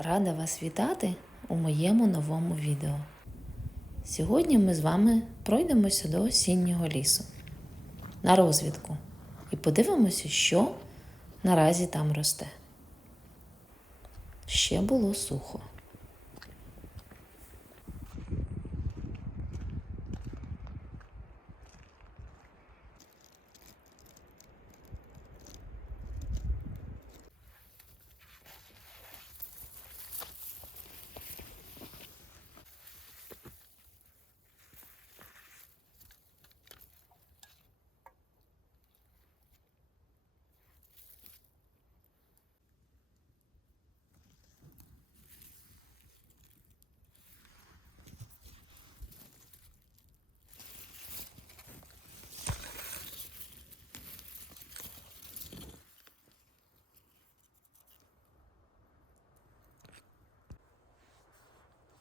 Рада вас вітати у моєму новому відео. Сьогодні ми з вами пройдемося до осіннього лісу на розвідку і подивимося, що наразі там росте. Ще було сухо.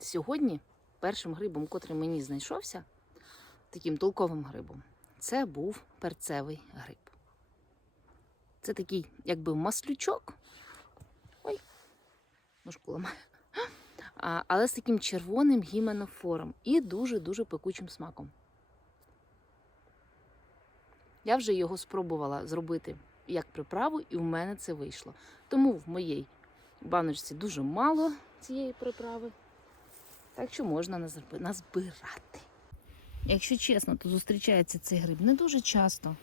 Сьогодні першим грибом, котрий мені знайшовся, таким толковим грибом, це був перцевий гриб. Це такий, якби маслючок. Ой, ножку ламаю. А, але з таким червоним гіменофором і дуже-дуже пекучим смаком. Я вже його спробувала зробити як приправу, і в мене це вийшло. Тому в моїй баночці дуже мало цієї приправи. Так що можна назбирати. Якщо чесно, то зустрічається цей гриб не дуже часто.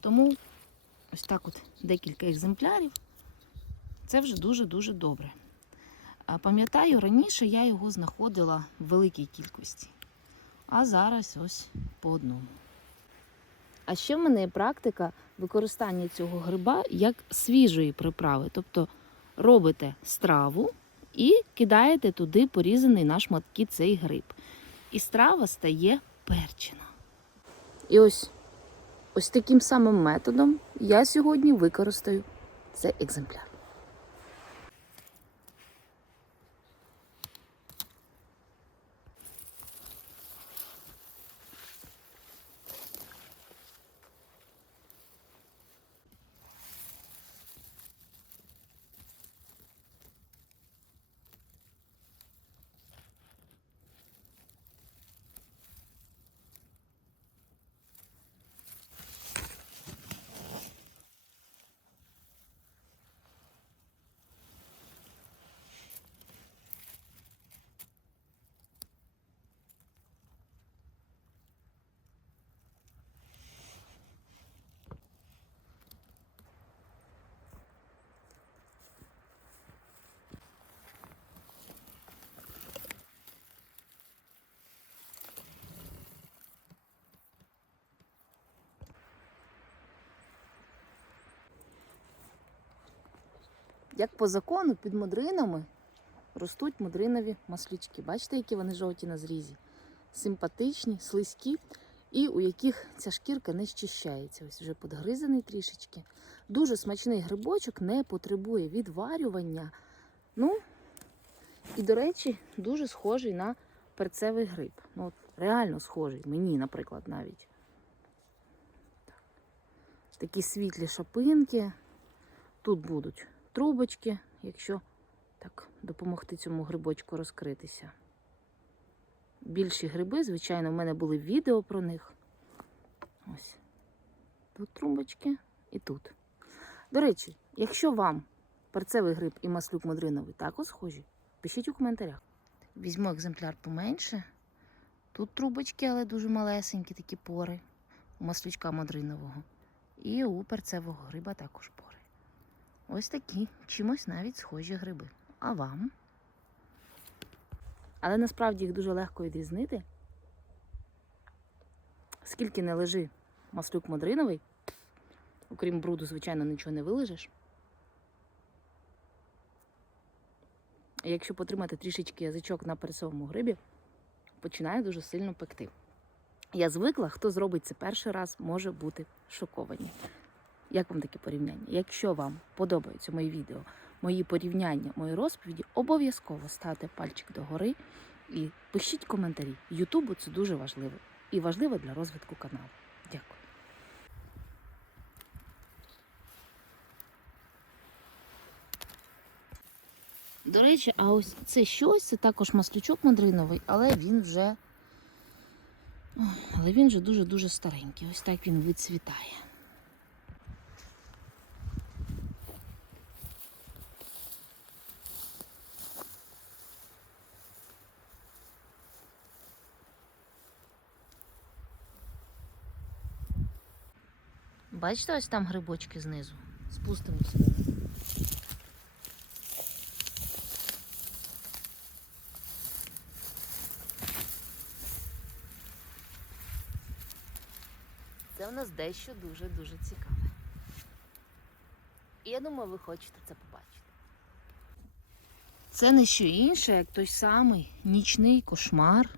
Тому ось так от декілька екземплярів. Це вже дуже-дуже добре. А пам'ятаю, раніше я його знаходила в великій кількості. А зараз ось по одному. А ще в мене є практика використання цього гриба як свіжої приправи. Тобто робите страву і кидаєте туди порізаний на шматки цей гриб. І страва стає перчена. І ось, ось таким самим методом я сьогодні використаю цей екземпляр. Як по закону, під модринами ростуть модринові маслючки. Бачите, які вони жовті на зрізі? Симпатичні, слизькі, і у яких ця шкірка не щищається. Ось вже подгризаний трішечки. Дуже смачний грибочок, не потребує відварювання. Ну, і, до речі, дуже схожий на перцевий гриб. Ну, от, реально схожий, мені, наприклад, навіть. Так. Такі світлі шапинки. Тут будуть трубочки, якщо так допомогти цьому грибочку розкритися. Більші гриби, звичайно, в мене були відео про них. Ось. Тут трубочки і тут. До речі, якщо вам перцевий гриб і маслюк мадриновий також схожі, пишіть у коментарях. Візьму екземпляр поменше. Тут трубочки, але дуже малесенькі такі пори у маслючка мадринового. І у перцевого гриба також пори. Ось такі, чимось навіть схожі гриби. А вам? Але насправді їх дуже легко відрізнити. Скільки не лежи маслюк мадриновий, окрім бруду, звичайно, нічого не вилежиш. Якщо потримати трішечки язичок на перцовому грибі, починає дуже сильно пекти. Я звикла, хто зробить це перший раз, може бути шоковані. Як вам таке порівняння? Якщо вам подобаються мої відео, мої порівняння, мої розповіді, обов'язково ставте пальчик догори і пишіть коментарі. Ютубу це дуже важливо і важливо для розвитку каналу. Дякую. До речі, а ось це щось, це також маслючок мандриновий, але він вже. Але він вже дуже-дуже старенький. Ось так він вицвітає. Бачите, ось там грибочки знизу. Спустимося. Це в нас дещо дуже-дуже цікаве. Я думаю, ви хочете це побачити. Це не що інше, як той самий нічний кошмар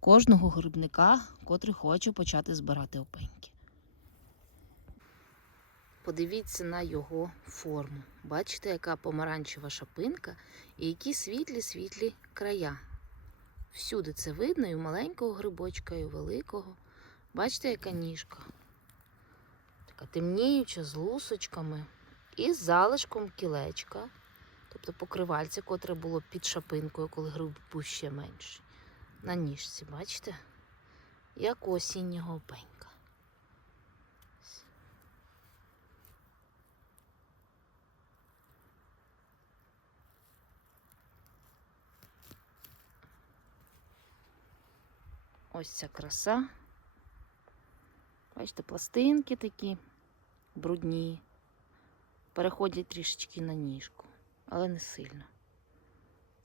кожного грибника, котрий хоче почати збирати опеньки. Подивіться на його форму. Бачите, яка помаранчева шапинка і які світлі-світлі края. Всюди це видно і у маленького грибочка, і у великого. Бачите, яка ніжка? Така темніюча з лусочками і з залишком кілечка, тобто покривальце, котре було під шапинкою, коли гриб був ще менший. На ніжці, бачите? Як осіннього опенька. Ось ця краса. Бачите, пластинки такі брудні. Переходять трішечки на ніжку, але не сильно.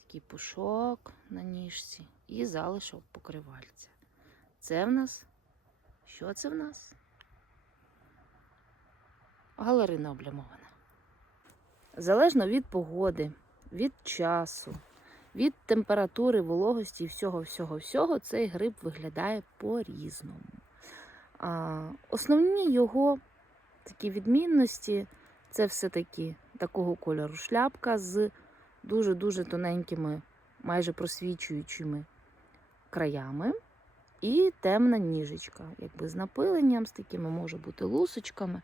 Такий пушок на ніжці і залишок покривальця. Це в нас. Що це в нас? Галерина облямована. Залежно від погоди, від часу, від температури, вологості і всього, всього, всього, цей гриб виглядає по-різному. Основні його такі відмінності це все-таки такого кольору шляпка з дуже-дуже тоненькими, майже просвічуючими краями. І темна ніжечка, якби з напиленням, з такими може бути лусочками.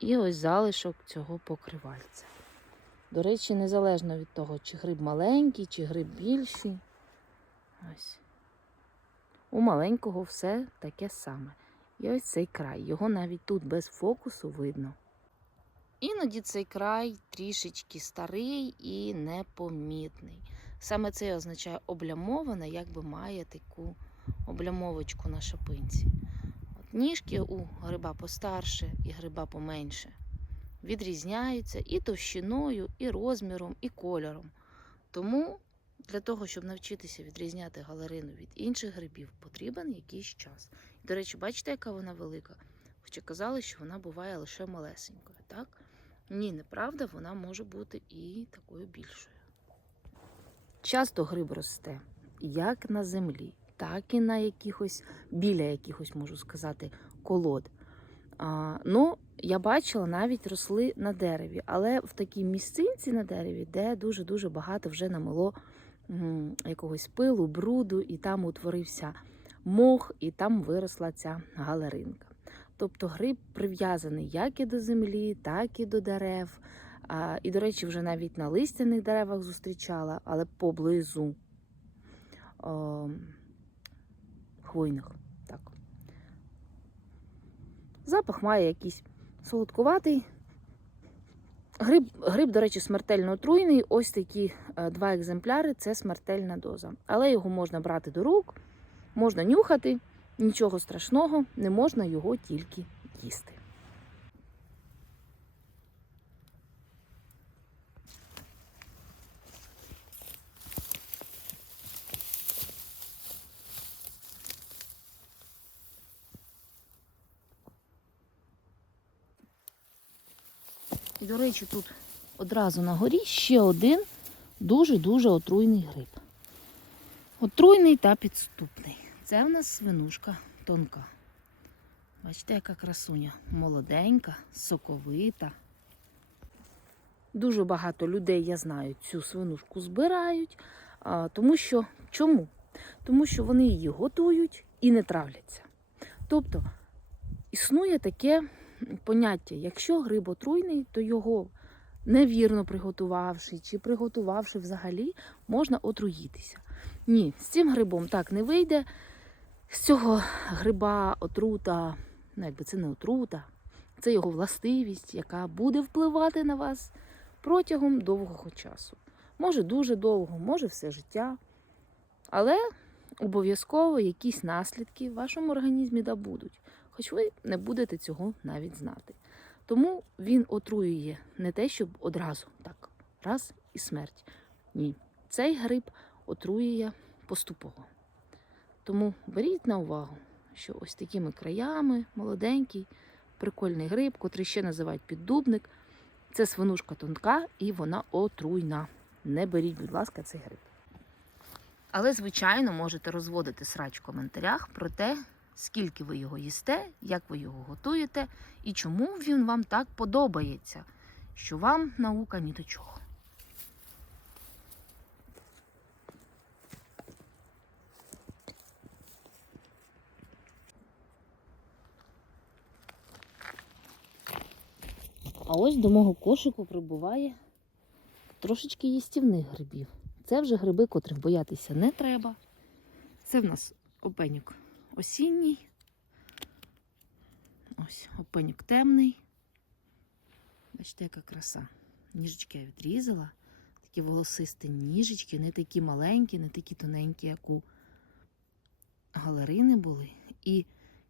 І ось залишок цього покривальця. До речі, незалежно від того, чи гриб маленький, чи гриб більший. Ось. У маленького все таке саме. І ось цей край. Його навіть тут без фокусу видно. Іноді цей край трішечки старий і непомітний. Саме це означає облямована, якби має таку облямовочку на шапинці. От ніжки у гриба постарше і гриба поменше відрізняються і товщиною, і розміром, і кольором. Тому для того, щоб навчитися відрізняти галерину від інших грибів, потрібен якийсь час. До речі, бачите, яка вона велика? Хоча казали, що вона буває лише малесенькою, так? Ні, неправда, вона може бути і такою більшою. Часто гриб росте як на землі, так і на якихось, біля якихось, можу сказати, колод. А, ну, я бачила, навіть росли на дереві, але в такій місцинці на дереві, де дуже-дуже багато вже намело м, якогось пилу, бруду, і там утворився мох, і там виросла ця галеринка. Тобто гриб прив'язаний як і до землі, так і до дерев. А, і, до речі, вже навіть на листяних деревах зустрічала, але поблизу о, хвойних. Так. Запах має якийсь солодкуватий. Гриб, гриб, до речі, смертельно отруйний. Ось такі е, два екземпляри це смертельна доза. Але його можна брати до рук, можна нюхати, нічого страшного, не можна його тільки їсти. І, до речі, тут одразу на горі ще один дуже-дуже отруйний гриб. Отруйний та підступний. Це в нас свинушка тонка. Бачите, яка красуня. Молоденька, соковита. Дуже багато людей, я знаю, цю свинушку збирають. Тому що чому? Тому що вони її готують і не травляться. Тобто існує таке поняття, якщо гриб отруйний, то його невірно приготувавши чи приготувавши взагалі, можна отруїтися. Ні, з цим грибом так не вийде. З цього гриба отрута, ну якби це не отрута, це його властивість, яка буде впливати на вас протягом довгого часу. Може дуже довго, може все життя. Але обов'язково якісь наслідки в вашому організмі да будуть, хоч ви не будете цього навіть знати. Тому він отруює не те, щоб одразу так, раз і смерть. Ні. Цей гриб отруює поступово. Тому беріть на увагу, що ось такими краями молоденький, прикольний гриб, котрий ще називають піддубник. Це свинушка тонка і вона отруйна. Не беріть, будь ласка, цей гриб. Але, звичайно, можете розводити срач в коментарях про те, скільки ви його їсте, як ви його готуєте і чому він вам так подобається, що вам наука ні до чого. А ось до мого кошику прибуває трошечки їстівних грибів. Це вже гриби, котрих боятися не треба. Це в нас опенюк осінній. Ось опенюк темний. Бачите, яка краса. Ніжечки я відрізала. Такі волосисті ніжечки, не такі маленькі, не такі тоненькі, як у галерини були. І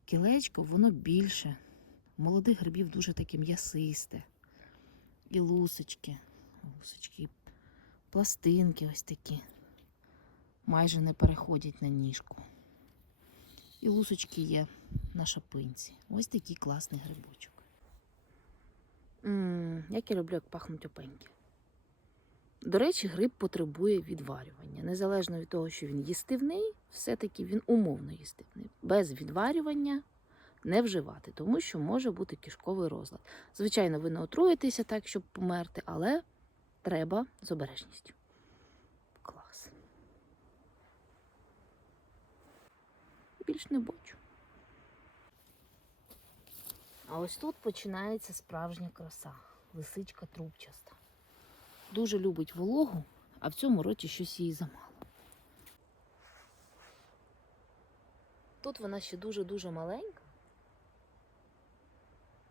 кілечко, воно більше. Молодих грибів дуже таке м'ясисте. І лусочки. Лусочки, і пластинки ось такі. Майже не переходять на ніжку. І лусочки є на шапинці. Ось такий класний грибочок. м як я люблю, як пахнуть опеньки. До речі, гриб потребує відварювання. Незалежно від того, що він їстивний, все-таки він умовно їстивний. Без відварювання не вживати, тому що може бути кишковий розлад. Звичайно, ви не отруєтеся так, щоб померти, але треба з обережністю. Більш не бочу. А ось тут починається справжня краса. Лисичка трубчаста. Дуже любить вологу, а в цьому році щось їй замало. Тут вона ще дуже-дуже маленька.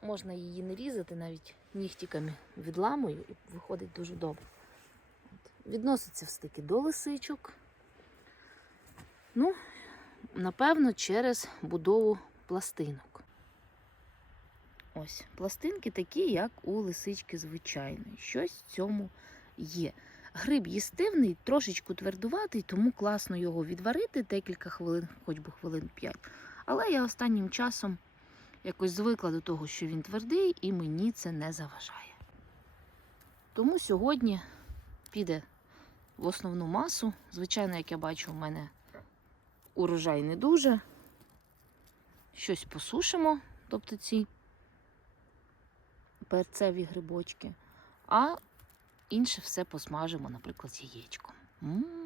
Можна її не різати, навіть нігтиками відламую і виходить дуже добре. Відноситься все-таки до лисичок. Ну, напевно, через будову пластинок. Ось, пластинки такі, як у лисички звичайної. Щось в цьому є. Гриб їстивний, трошечку твердуватий, тому класно його відварити декілька хвилин, хоч би хвилин 5. Але я останнім часом якось звикла до того, що він твердий, і мені це не заважає. Тому сьогодні піде в основну масу. Звичайно, як я бачу, у мене урожай не дуже. Щось посушимо, тобто ці перцеві грибочки, а інше все посмажимо, наприклад, яєчком. М.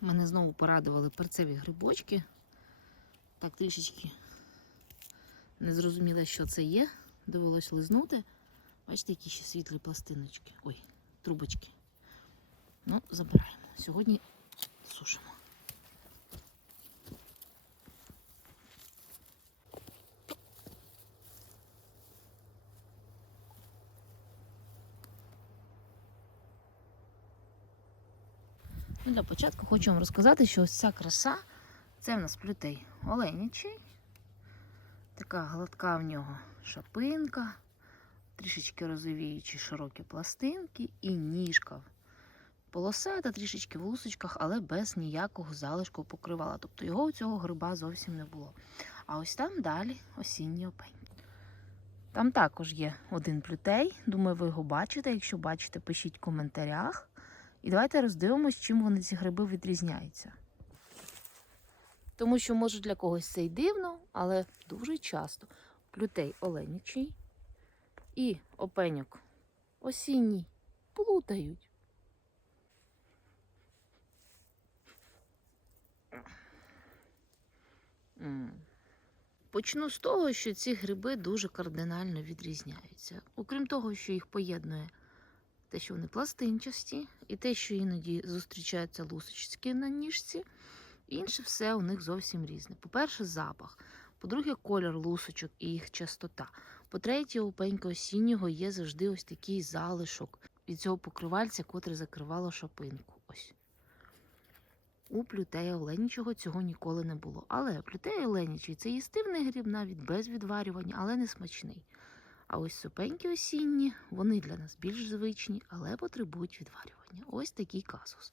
Мене знову порадували перцеві грибочки. Так трішечки не зрозуміла, що це є. Довелось лизнути. Бачите, які ще світлі пластиночки. Ой, трубочки. Ну, забираємо. Сьогодні сушимо. Для початку хочу вам розказати, що ось ця краса це в нас плютей оленячий. Така гладка в нього шапинка, трішечки розовіючі широкі пластинки і ніжка. Полосата трішечки в лусочках, але без ніякого залишку покривала. Тобто його у цього гриба зовсім не було. А ось там далі осінній опень. Там також є один плютей. Думаю, ви його бачите. Якщо бачите, пишіть в коментарях. І давайте роздивимось, чим вони ці гриби відрізняються. Тому що, може, для когось це й дивно, але дуже часто плютей оленячий і опеньок осінній плутають. Почну з того, що ці гриби дуже кардинально відрізняються. Окрім того, що їх поєднує те, що вони пластинчасті, і те, що іноді зустрічаються лусочки на ніжці, інше все у них зовсім різне. По-перше, запах. По-друге, колір лусочок і їх частота. По-третє, у пенька осіннього є завжди ось такий залишок від цього покривальця, котре закривало шапинку. Ось. У плютея оленічого цього ніколи не було. Але плютея оленічий це їстивний гриб навіть без відварювання, але не смачний. А ось супеньки осінні, вони для нас більш звичні, але потребують відварювання. Ось такий казус.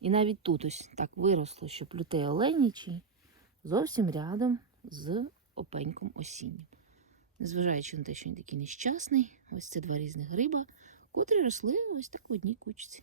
І навіть тут ось так виросло, що плютей оленічий зовсім рядом з опеньком осіннім. Незважаючи на те, що він такий нещасний, ось це два різних гриба, котрі росли ось так в одній кучці.